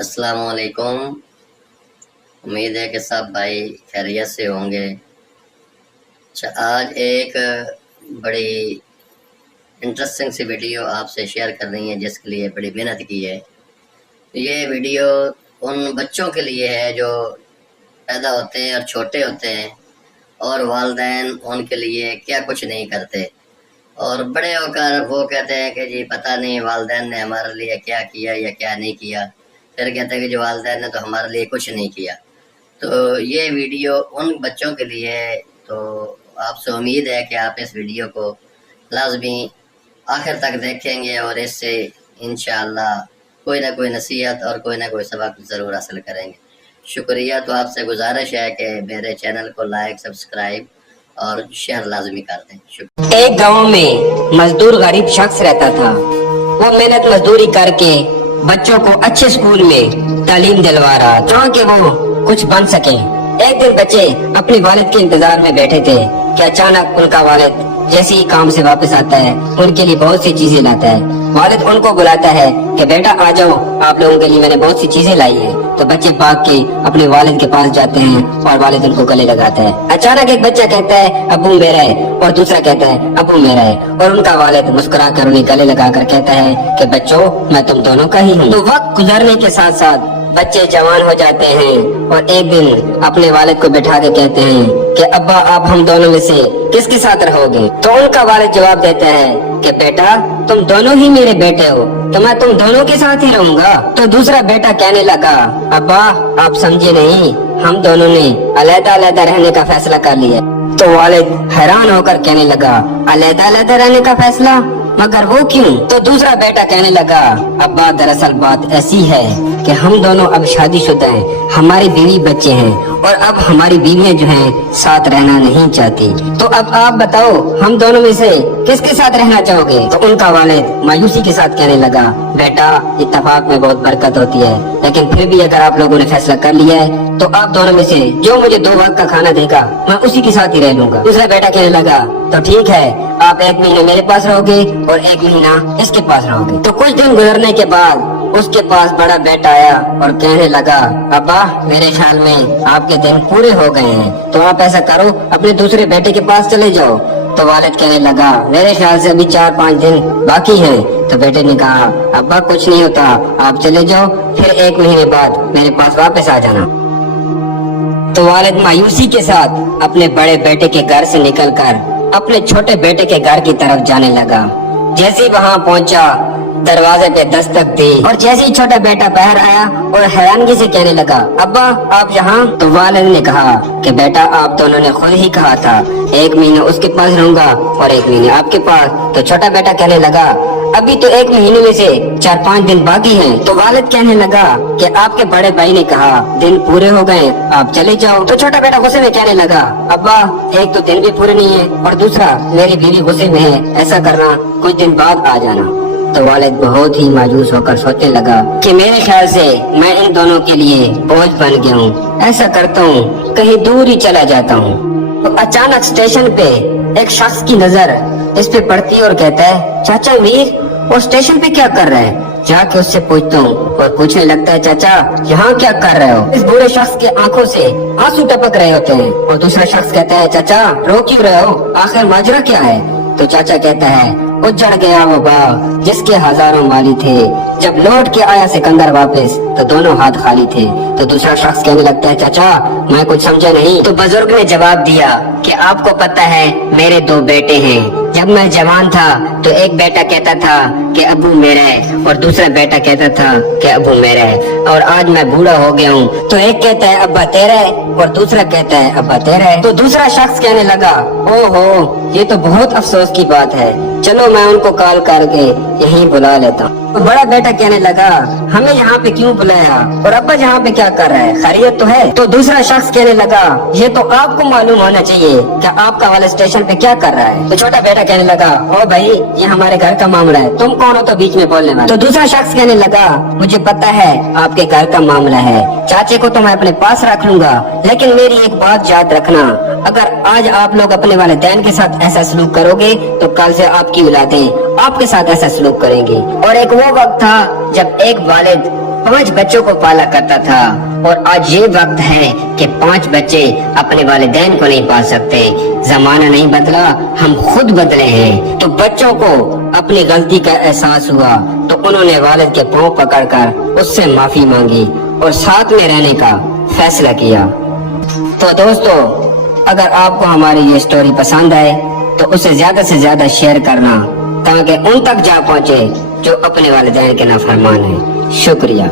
अस्सलाम वालेकुम। उम्मीद है कि सब भाई खैरियत से होंगे। आज एक बड़ी इंटरेस्टिंग सी वीडियो आपसे शेयर कर रही है जिसके लिए बड़ी मेहनत की है। ये वीडियो उन बच्चों के लिए है जो पैदा होते हैं और छोटे होते हैं और वालिदैन उनके लिए क्या कुछ नहीं करते, और बड़े होकर वो कहते हैं कि जी पता नहीं वालिदैन ने हमारे लिए क्या किया या क्या नहीं किया। फिर कहते हैं कि जो वालिदैन ने तो हमारे लिए कुछ नहीं किया। तो ये वीडियो उन बच्चों के लिए है। तो आपसे उम्मीद है कि आप इस वीडियो को लाजमी आखिर तक देखेंगे और इससे इंशाअल्लाह कोई ना कोई नसीहत और कोई ना कोई सबक ज़रूर हासिल करेंगे। शुक्रिया। तो आपसे गुजारिश है कि मेरे चैनल को लाइक, सब्सक्राइब और शेयर लाजमी कर दें। एक गांव में मजदूर गरीब शख्स रहता था। वो मेहनत मजदूरी करके बच्चों को अच्छे स्कूल में तालीम दिलवा रहा था कि वो कुछ बन सके। एक दिन बच्चे अपने वालिद के इंतजार में बैठे थे कि अचानक उनका वालिद जैसे ही काम से वापस आता है उनके लिए बहुत सी चीजें लाता है। वालिद उनको बुलाता है कि बेटा आ जाओ, आप लोगों के लिए मैंने बहुत सी चीजें लाई है। तो बच्चे भाग के अपने वालिद के पास जाते हैं और वालिद उनको गले लगाता है। अचानक एक बच्चा कहता है अबू मेरा है, और दूसरा कहता है अबू मेरा है, और उनका वालिद मुस्कुरा कर उन्हें गले लगाकर कहता है कि बच्चों मैं तुम दोनों का ही हूँ। तो वक्त गुजरने के साथ साथ बच्चे जवान हो जाते हैं और एक दिन अपने वालिद को बैठा के कहते हैं कि अब्बा आप हम दोनों में से किसके साथ रहोगे। तो उनका वालिद जवाब देता है कि बेटा तुम दोनों ही मेरे बेटे हो, तो मैं तुम दोनों के साथ ही रहूंगा। तो दूसरा बेटा कहने लगा अब्बा आप समझे नहीं, हम दोनों ने अलग अलग रहने का फैसला कर लिया। तो वालिद हैरान होकर कहने लगा अलग अलग रहने का फैसला, मगर वो क्यों? तो दूसरा बेटा कहने लगा अब्बा दरअसल बात ऐसी है कि हम दोनों अब शादीशुदा हैं, हमारी बीवी बच्चे हैं और अब हमारी बीवियां जो हैं साथ रहना नहीं चाहती। तो अब आप बताओ हम दोनों में से किसके साथ रहना चाहोगे? तो उनका वालिद मायूसी के साथ कहने लगा बेटा इत्तेफाक में बहुत बरकत होती है, लेकिन फिर भी अगर आप लोगों ने फैसला कर लिया है तो आप दोनों में से जो मुझे 2 वक्त का खाना देगा मैं उसी के साथ ही रह लूंगा। दूसरा बेटा कहने लगा तो ठीक है, आप 1 महीना मेरे पास रहोगे और 1 महीना इसके पास रहोगे। तो कुछ दिन गुजरने के बाद उसके पास बड़ा बेटा आया और कहने लगा अब्बा मेरे ख्याल में आपके दिन पूरे हो गए हैं, तो आप ऐसा करो अपने दूसरे बेटे के पास चले जाओ। तो वालिद कहने लगा मेरे ख्याल से अभी 4-5 दिन बाकी हैं। तो बेटे ने कहा अब्बा कुछ नहीं होता, आप चले जाओ, फिर 1 महीने बाद मेरे पास वापस आ जाना। तो वालिद मायूसी के साथ अपने बड़े बेटे के घर से निकलकर अपने छोटे बेटे के घर की तरफ जाने लगा। जैसे वहाँ पहुँचा दरवाजे पे दस्तक दी और जैसे ही छोटा बेटा बाहर आया और हैरानगी से कहने लगा अब्बा आप यहाँ? तो वालिद ने कहा कि बेटा आप दोनों ने खुद ही कहा था 1 महीना उसके पास रहूंगा और 1 महीने आपके पास। तो छोटा बेटा कहने लगा अभी तो 1 महीने में से 4-5 दिन बाकी हैं। तो वालिद कहने लगा कि आपके बड़े भाई ने कहा दिन पूरे हो गए, आप चले जाओ। तो छोटा बेटा गुस्से में कहने लगा अब्बा एक तो दिन भी पूरे नहीं है और दूसरा मेरी बीवी गुस्से में है, ऐसा करना कुछ दिन बाद आ जाना। तो वालिद बहुत ही मायूस होकर सोचने लगा कि मेरे ख्याल से मैं इन दोनों के लिए बोझ बन गया हूँ, ऐसा करता हूँ कहीं दूर ही चला जाता हूँ। तो अचानक स्टेशन पे एक शख्स की नजर इस पे पड़ती और कहता है चाचा मीर वो स्टेशन पे क्या कर रहे हैं? जाके उससे पूछता हूँ और पूछने लगता है चाचा यहाँ क्या कर रहे हो? इस बूढ़े शख्स के आंखों से आंसू टपक रहे होते हैं और दूसरा शख्स कहता है चाचा रो क्यों रहे हो, आखिर माजरा क्या है? तो चाचा कहता है उजड़ गया वो बाग जिसके हजारों माली थे, जब लौट के आया सिकंदर वापस तो दोनों हाथ खाली थे। तो दूसरा शख्स कहने लगता है चाचा मैं कुछ समझा नहीं। तो बुजुर्ग ने जवाब दिया कि आपको पता है मेरे 2 बेटे हैं, जब मैं जवान था तो एक बेटा कहता था कि अबू मेरा है और दूसरा बेटा कहता था कि अबू मेरा है, और आज मैं बूढ़ा हो गया हूँ तो एक कहता है अब्बा तेरा है और दूसरा कहता है अब्बा तेरा है। तो दूसरा शख्स कहने लगा ओहो ये तो बहुत अफसोस की बात है, चलो मैं उनको कॉल करके यहीं बुला लेता हूँ। तो बड़ा बेटा कहने लगा हमें यहाँ पे क्यों बुलाया और अब्बा यहाँ पे क्या कर रहा है, खैरियत तो है? तो दूसरा शख्स कहने लगा ये तो आपको मालूम होना चाहिए कि आपका वाला स्टेशन पे क्या कर रहा है। तो छोटा बेटा कहने लगा ओ भाई ये हमारे घर का मामला है, तुम कौन हो तो बीच में बोलने वाले? तो दूसरा शख्स कहने लगा मुझे पता है आपके घर का मामला है, चाचे को तो मैं अपने पास रख लूंगा, लेकिन मेरी एक बात याद रखना, अगर आज आप लोग अपने वालिदैन के साथ ऐसा सलूक करोगे तो कल से आपकी औलादें आपके साथ ऐसा सलूक करेंगे। और एक वो वक्त था जब एक वालिद 5 بچوں کو پالا کرتا تھا اور آج یہ وقت ہے کہ 5 بچے اپنے والدین کو نہیں پال سکتے۔ زمانہ نہیں بدلا، ہم خود بدلے ہیں۔ تو بچوں کو اپنی غلطی کا احساس ہوا تو انہوں نے والد کے پاؤں پکڑ کر اس سے معافی مانگی اور ساتھ میں رہنے کا فیصلہ کیا۔ تو دوستو، اگر آپ کو ہماری یہ سٹوری پسند آئے تو اسے زیادہ سے زیادہ شیئر کرنا تاکہ ان تک جا پہنچے جو اپنے والدین کے نافرمان ہیں۔ شکریہ۔